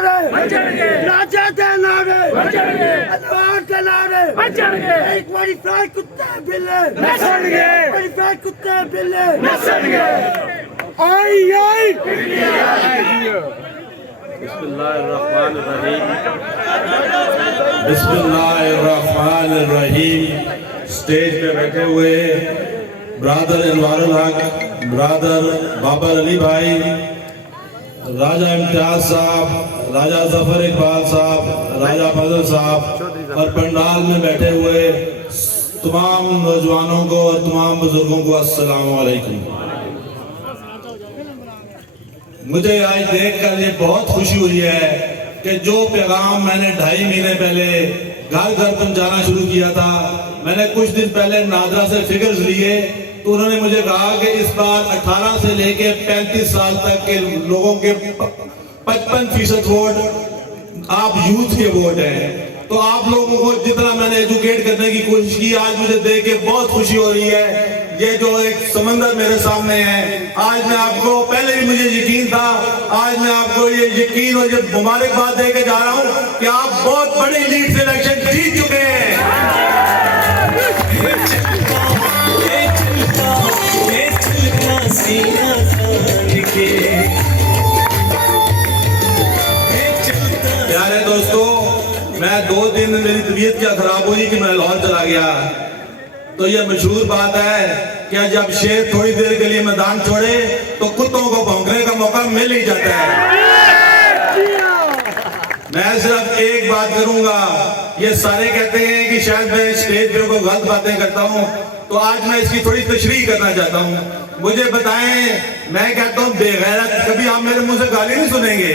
नारे राजा के नारे अल्लाह के नारे एक बड़ी फ्राई कुत्ते बिल्ले बड़ी फ्राई कुत्ते बिल्ले आई आई बिस्मिल्लाहिर्रहमानिर्रहीम। स्टेज पे बैठे हुए ब्रादर इनवारुल हक, ब्रादर बाबर अली भाई, राजा इम्तियाज साहब, राजा जफर इकबाल साहब, राजा फजल साहब और पंडाल में बैठे हुए तमाम नौजवानों को और तमाम बुजुर्गों को अस्सलाम वालेकुम। मुझे आज देखकर ये बहुत खुशी हुई है कि जो पैगाम मैंने 2.5 महीने पहले घर घर पहुंचाना शुरू किया था, मैंने कुछ दिन पहले नादरा से फिगर्स लिए तो उन्होंने मुझे कहा कि इस बार 18 से लेके 35 साल तक के लोगों के 55% वोट आप यूथ के वोट हैं। तो आप लोगों को जितना मैंने एजुकेट करने की कोशिश की, आज मुझे देख के बहुत खुशी हो रही है। ये जो एक समंदर मेरे सामने है, आज मैं आपको, पहले भी मुझे यकीन था, आज मैं आपको ये यकीन और ये मुबारकबाद दे के जा रहा हूँ कि आप बहुत बड़ी लीड से इलेक्शन जीत चुके हैं। प्यारे दोस्तों, मैं 2 दिन मेरी तबीयत क्या खराब हुई कि मैं लाहौर चला गया। तो ये मशहूर बात है कि जब शेर थोड़ी देर के लिए मैदान छोड़े तो कुत्तों को भौंकने का मौका मिल ही जाता है। मैं सिर्फ एक बात करूंगा, ये सारे कहते हैं कि शायद मैं स्टेज पे कोई गलत बातें करता हूं, तो आज मैं इसकी थोड़ी तशरीह करना चाहता हूं। मुझे बताएं, मैं कहता हूं बेगैरत, कभी आप मेरे मुंह से गाली नहीं सुनेंगे।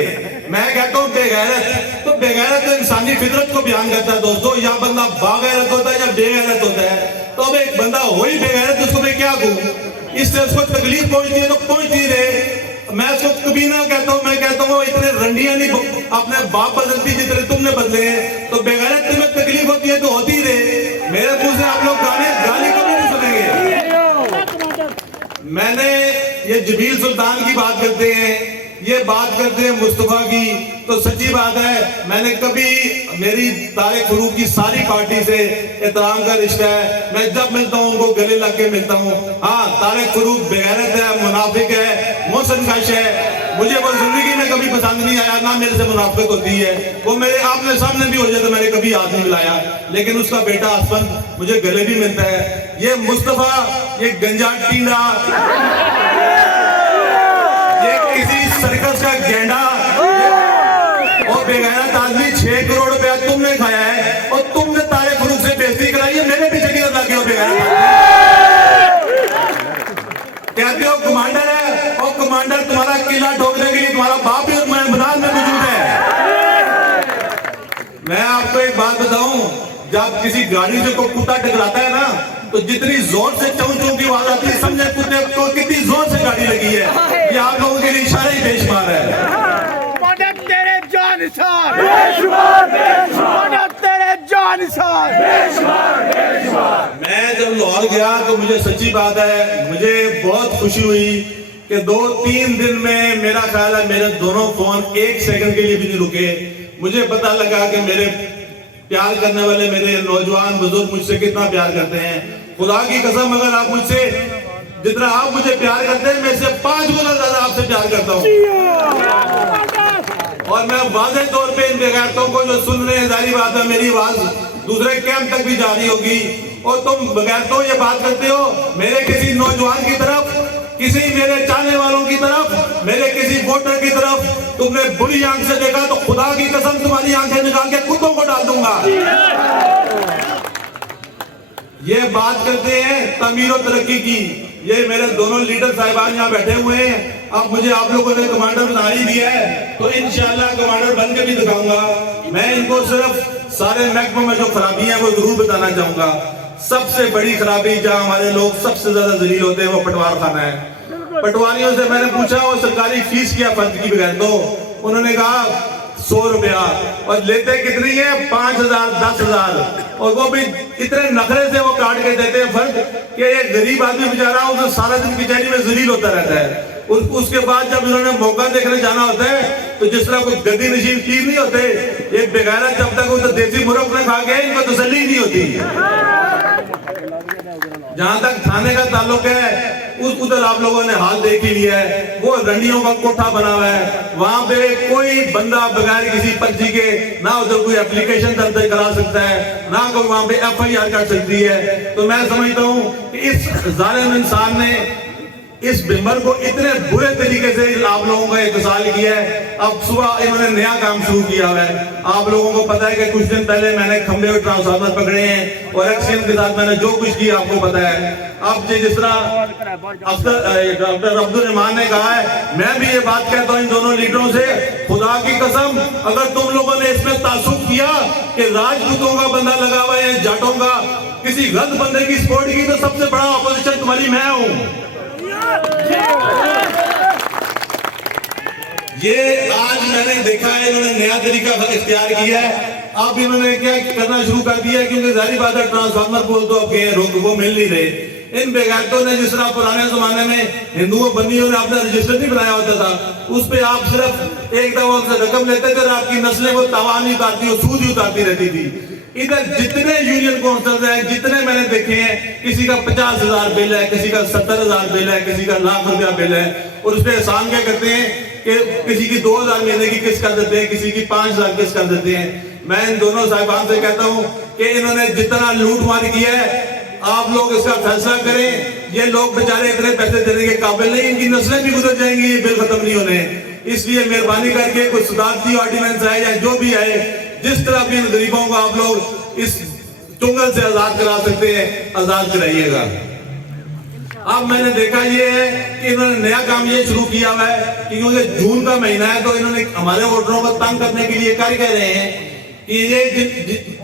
मैं कहता हूं बेगैरत, तो बेगैरत तो इंसानी फितरत को बयान करता है दोस्तों। या बंदा बागैरत होता है या बेगैरत होता है। तो अब एक बंदा वही बेगैरत, उसको मैं क्या कहूं? इससे उसको तकलीफ पहुंचती है तो पहुंचती रहे। मैं उसको कभी ना कहता हूं, मैं कहता हूं इतने रंडियां नहीं अपने बाप बदलती जितने तुमने बदले हैं। तो बेगैरत तुम्हें तकलीफ होती है तो होती रहे। मेरे मुंह से आप लोग गाली कभी नहीं सुनेंगे। मैंने ये जमील सुल्तान की बात करते हैं, ये बात करते हैं मुस्तफा की, तो सच्ची बात है, मैंने कभी, मेरी तारिक फरूक की सारी पार्टी से एहतराम का रिश्ता है। मैं जब मिलता हूँ उनको गले लग के मिलता हूँ। हाँ, तारिक फरूक बेगैरत है, मुनाफिक है, मोहसिनकश है। मुझे वो जिंदगी में कभी पसंद नहीं आया, ना मेरे से मुनाफिक होती है। वो मेरे आमने सामने भी हो जाए तो मैंने कभी हाथ नहीं मिलाया, लेकिन उसका बेटा असफन मुझे गले भी मिलता है। ये मुस्तफा, ये गंजा टींडा, ये किसी सर्कस का गेंडा और बेगैरत आदमी 6 करोड़ रुपया तुमने खाया है और तुमने तारिक फरूक से बेइज्जती कराई है। मेरे पीछे क्यों लगे हो बेगैरत? कहते हो कमांडर है, और कमांडर तुम्हारा किला ठोकने के लिए तुम्हारा बाप भी मैदान में मौजूद है। मैं आपको एक बात बताऊं, जब किसी गाड़ी से कोई कुत्ता टकराता है ना, तो जितनी जोर से चौं चौं की आवाज आती है, समझे कुत्ते को कितनी जोर से गाड़ी लगी है। ये आप लोगों के लिए इशारा ही बेशुमार है। तेरे जान निसार, तेरे जान निसार। मैं जब लाहौर गया तो मुझे सच्ची बात है, मुझे बहुत खुशी हुई कि 2-3 दिन में मेरा ख्याल है मेरे दोनों फोन 1 सेकंड के लिए भी नहीं रुके। मुझे पता लगा कि मेरे प्यार करने वाले मेरे नौजवान बुजुर्ग मुझसे कितना प्यार करते हैं। खुदा की कसम, अगर आप मुझसे जितना आप मुझे प्यार करते हैं, मैं इससे 5 गुना ज्यादा आपसे प्यार करता हूँ। और मैं वाज़ेह तौर पे इन बेगैरतों को जो सुन रहे हैं, जारी बात है मेरी आवाज दूसरे कैंप तक भी जारी होगी। और तुम बेगैरतों ये बात करते हो मेरे किसी नौजवान की तरफ, किसी मेरे चाहने वालों की तरफ, मेरे किसी वोटर की तरफ तुमने बुरी आंख से देखा तो खुदा की कसम तुम्हारी आंखें निकाल के कुत्तों को डाल दूंगा। ये बात करते हैं तमीर और तरक्की की। ये मेरे दोनों लीडर साहिबान यहाँ बैठे हुए हैं। अब मुझे आप लोगों ने कमांडर बना ही दिया है, तो इंशाल्लाह कमांडर बन के भी दिखाऊंगा। मैं इनको सिर्फ सारे महकमों में जो खराबी है वो जरूर बताना चाहूंगा। सबसे बड़ी खराबी जहाँ हमारे लोग सबसे ज्यादा जलील होते हैं वो पटवार खाना है। पटवारियों से मैंने पूछा वो सरकारी फीस क्या फर्ज की बगैर, तो उन्होंने कहा 100 रुपया, और लेते कितनी है 5,000 10,000, और वो भी इतने नखरे से वो काट के देते हैं फर्ज कि एक गरीब आदमी बेचारा उसे सारा दिन कचहरी में जलील होता रहता है। उसके बाद जब इन्होंने मौका देखने जाना होता है तो जिस तरह कोई गद्दी नशीन तीर नहीं होते, ये बेगारा जब तक उधर देसी मुर्ग ने खा के इनको तसल्ली नहीं होती। जहां तक थाने का ताल्लुक है, उधर आप लोगों ने हाल देख ही लिया है, वो रंडियों का कोठा बना हुआ है। वहां पे कोई बंदा बगैर किसी पर्ची के ना उधर कोई एप्लीकेशन दर्ज करा सकता है, ना कोई वहां पे FIR कर सकती है। तो मैं समझता हूं कि इस जालिम इंसान ने इस बिम्बर को इतने बुरे तरीके से आप लोगों का इत्तेसाल किया है। अब सुबह इन्होंने नया काम शुरू किया हुआ है। आप लोगों को पता है कि कुछ दिन पहले मैंने खंबे और ट्रांसफार्मर पकड़े हैं और एक्सीडेंट के साथ मैंने जो कुछ किया आपको पता है। अब जिस तरह डॉक्टर अब्दुल रहमान ने कहा है, मैं भी ये बात कहता हूं इन दोनों लीडरों से, खुदा की कसम अगर तुम लोगों ने इसमें तासुब किया कि राजपूतों का बंदा लगा हुआ है, जाटों का किसी गलत बंदे की सपोर्ट की, तो सबसे बड़ा ऑपोजिशन तुम्हारी मैं हूं। ये आज मैंने देखा है इन्होंने नया तरीका इख्तियार किया है। अब इन्होंने क्या करना शुरू कर दिया है, क्योंकि जाहिर बात है ट्रांसफार्मर बोल तो अब गए रोक वो मिल नहीं रहे। इन बेगैरतों ने जिस तरह पुराने जमाने में हिंदुओं बंदियों ने अपना रजिस्टर नहीं बनाया होता था, उस पे आप सिर्फ एक दफा उनसे रकम लेते थे और आपकी नस्लें वो तावान ही उतारती और सूद ही उतारती रहती थी। इधर जितने यूनियन काउंसिल हैं, जितने मैंने देखे हैं, किसी का 50,000 बिल है, किसी का 70,000 बिल है, किसी का ₹1,00,000 बिल है, और उसपे एहसान क्या करते हैं कि किसी की 2,000 महीने की किस्त कर देते हैं, किसी की 5,000 किस्त कर देते हैं। मैं इन दोनों साहिबान से कहता हूं कि इन्होंने जितना लूट मार किया है, आप लोग इसका फैसला करें। ये लोग बेचारे इतने पैसे देने के काबिल नहीं, इनकी नस्लें भी गुजर जाएंगी ये बिल खत्म नहीं होने। इसलिए मेहरबानी करके कोई सुधारती ऑर्डिनेंस आए या जो भी आए, जिस तरह भी इन गरीबों को आप लोग इस चुंगल से आजाद करा सकते हैं, आजाद कराइएगा। अब मैंने देखा ये है कि इन्होंने नया काम ये शुरू किया हुआ है कि क्योंकि जून का महीना है तो इन्होंने हमारे वोटरों को तंग करने के लिए कर कह रहे हैं कि ये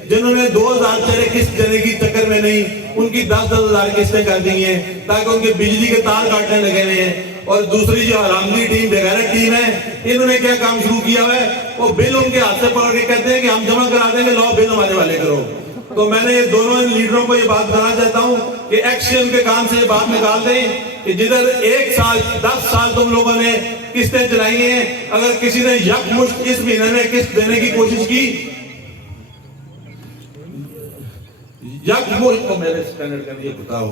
जिन्होंने 2,000 चेहरे किस्त देने की चक्कर में नहीं, उनकी 10,000 किस्तें कर दी हैं ताकि उनके बिजली के तार काटने लगे हुए हैं। और दूसरी जो हरामदी टीम बेगैरत टीम है, इन्होंने क्या काम शुरू किया हुआ है, वो बिल उनके हाथ से पकड़ के कहते हैं कि हम जमा करा देंगे, लो बिल हमारे वाले करो। तो मैंने ये दोनों लीडरों को ये बात बताना चाहता हूं कि एक्शन के काम से ये बात निकाल दें कि जिधर 1 साल 10 साल तुम लोगों ने किस्तें चलाई हैं, अगर किसी ने यकमुश्त इस महीने में किस्त देने की कोशिश की, यकमुश्त को मेरे स्टैंडर्ड का ये बताओ,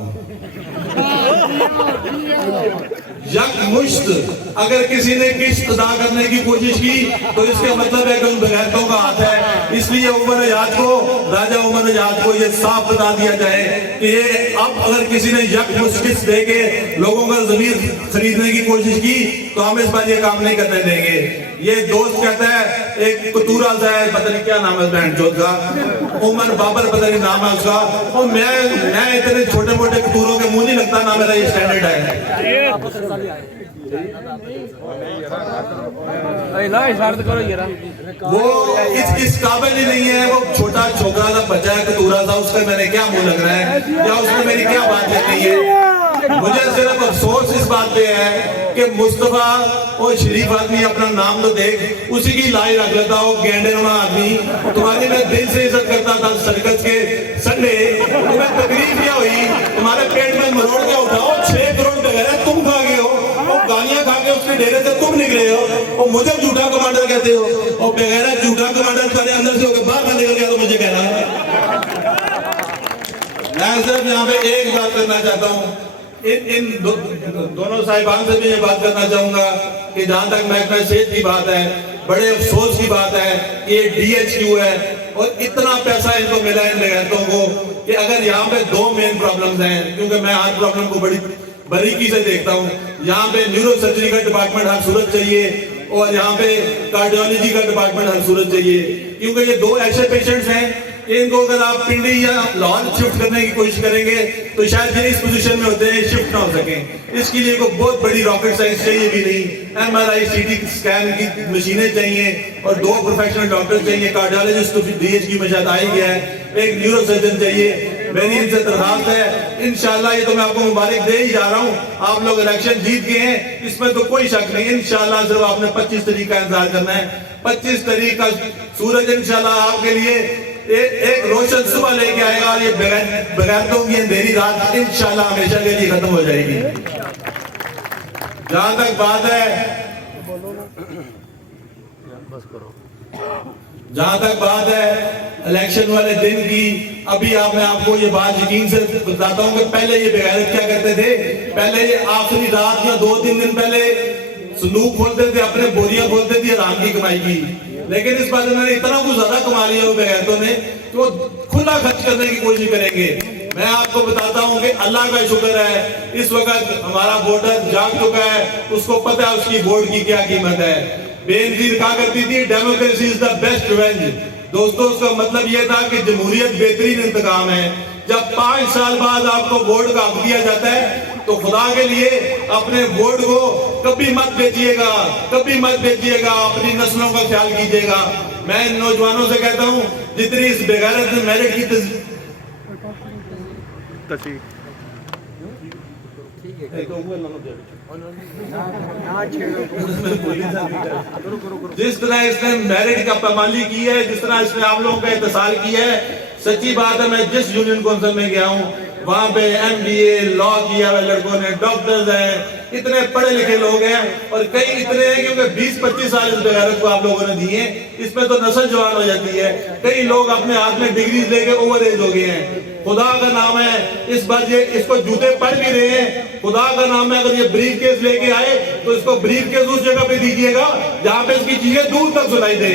यकमुश्त अगर किसी ने किस्त अदा करने की कोशिश की तो इसका मतलब है कि उन बेगैरतों का हाथ है। इसलिए उमर आजाद को, राजा उमर आजाद को ये साफ बता दिया जाए कि ये अब अगर किसी ने यकमुश्त किस्त दे के लोगों का जमीन खरीदने की कोशिश की तो हम इस बार ये काम नहीं करने देंगे। ये दोस्त कहता है, एक कतूरा सा है, पता नहीं क्या नाम है बहन चौथ का, उमर बाबर पता नहीं नाम है उसका, और मैं इतने छोटे मोटे कतूरों के मुंह नहीं लगता, ना मेरा ये स्टैंडर्ड है। वो इस काबिल ही नहीं है, वो छोटा छोकरा सा बच्चा है कतूरा सा, उसका मैंने क्या मुंह लग रहा है या उसने मेरी क्या बात करनी है। मुझे सिर्फ अफसोस इस बात पे है कि मुस्तफा और शरीफ आदमी अपना नाम तो देख, उसी की लाई रख लेता हो गेंडेनुमा आदमी। तुम्हारी मैं दिल से इज्जत करता था सर्कस के संडे, तुम्हें तकलीफ क्या हुई, तुम्हारे पेट में मरोड़ के उठाओ, 6 करोड़ बगैर तुम खा गए हो, और गालियां खा के उसके डेरे से तुम निकले हो, और मुझे झूठा कमांडर कहते हो, और बगैर झूठा कमांडर तुम्हारे अंदर से होकर बाहर ना निकल गया तो मुझे कहना। मैं सिर्फ यहाँ पे एक बात करना चाहता हूँ, इन दोनों साहिबान से भी ये बात करना चाहूंगा कि जहां तक महकमा सेहत की बात है, बड़े अफसोस की बात है कि ये DHQ है और इतना पैसा इनको मिला इन बेगैरतों को कि अगर यहाँ पे 2 मेन प्रॉब्लम्स हैं, क्योंकि मैं हर प्रॉब्लम को बड़ी बारीकी से देखता हूँ। यहाँ पे न्यूरो सर्जरी का डिपार्टमेंट हर सूरत चाहिए और यहाँ पे कार्डियोलॉजी का डिपार्टमेंट हर सूरत चाहिए, क्योंकि ये 2 ऐसे पेशेंट्स हैं इनको अगर आप पिंडी या लाहौर शिफ्ट करने की कोशिश करेंगे तो शायद ये इस पोजीशन में होते हैं शिफ्ट ना हो सके। इसके लिए को बहुत बड़ी रॉकेट साइंस चाहिए भी नहीं, MRI CT स्कैन की मशीनें चाहिए और 2 प्रोफेशनल डॉक्टर चाहिए, कार्डियोलॉजिस्ट तो DHQ में शायद आ ही गया है, एक न्यूरो सर्जन चाहिए। मेरी इनसे दरखास्त है, इंशाल्लाह ये तो मैं आपको मुबारक दे ही जा रहा हूँ, आप लोग इलेक्शन जीत गए हैं, इसमें तो कोई शक नहीं। इंशाल्लाह सिर्फ आपने 25 तारीख का इंतजार करना है। 25 तारीख का सूरज इंशाल्लाह आपके लिए एक रोशन सुबह लेके आएगा और ये बेगैरतों की अंधेरी रात इंशाल्लाह हमेशा के लिए खत्म हो जाएगी। जहां तक बात है इलेक्शन वाले दिन की, अभी मैं आपको ये बात यकीन से बताता हूँ कि पहले ये बेगैरत क्या करते थे। पहले ये आखिरी रात या 2-3 दिन पहले संदूक खोलते थे, अपने बोरियां खोलते थे हराम की कमाई की। लेकिन इस बार उन्होंने इतना कुछ ज्यादा कमा लिया वो बेगैरतों ने कि वो खुला खर्च करने की कोशिश करेंगे। मैं आपको बताता हूं कि अल्लाह का शुक्र है, इस वक्त हमारा वोटर जाग चुका है, उसको पता है उसकी वोट की क्या कीमत है। बेनजीर कहा करती थी democracy is the best revenge. दोस्तों, उसका मतलब यह था कि जमहूरियत बेहतरीन इंतकाम है। जब 5 साल बाद आपको वोट का हक दिया जाता है तो खुदा के लिए अपने वोट को कभी मत बेचिएगा, कभी मत बेचिएगा, अपनी नस्लों का ख्याल कीजिएगा। मैं इन नौजवानों से कहता हूं, जितनी इस बेगैरत ने मेरिट की जिस तरह इसने मेरिट का पामाली की है, जिस तरह इसने आप लोगों का इत्तेसाल किया है, सच्ची बात है, मैं जिस यूनियन काउंसिल में गया हूँ वहां पे MBA लॉ किया हुआ लड़कों ने, डॉक्टर्स हैं, इतने पढ़े लिखे लोग हैं, और कई इतने हैं क्योंकि 20-25 साल इस बेगैरत को आप लोगों ने दिए, इसमें तो नस्ल जवान हो जाती है। कई लोग अपने हाथ में डिग्री लेके ओवर एज हो गए हैं। खुदा का नाम है, इस बार ये इसको जूते पड़ भी रहे हैं। खुदा का नाम है, अगर ये ब्रीफ केस लेके आए तो इसको ब्रीफ केस उस जगह पे दीजिएगा जहां पे इसकी चीजें दूर तक सुनाई दे।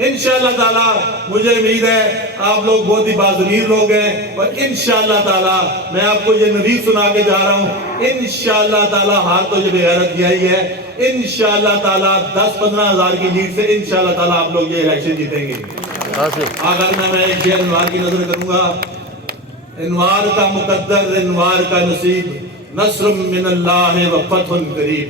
इंशाअल्लाह ताला मुझे उम्मीद है आप लोग बहुत ही बाज़मीर लोग हैं, और इंशाअल्लाह ताला मैं आपको ये नवीद सुना के जा रहा हूँ। इंशाअल्लाह ताला हार तो ये बेगैरत किया ही है। इंशाअल्लाह ताला 10-15 हज़ार की लीड से इंशाअल्लाह ताला आप लोग ये इलेक्शन जीतेंगे। आखिर में मैं एक शेर इनवार की नजर करूंगा। इनवार का मुकद्दर, इनवार का नसीब, नस्र मिनल्लाह व फतहुन करीब।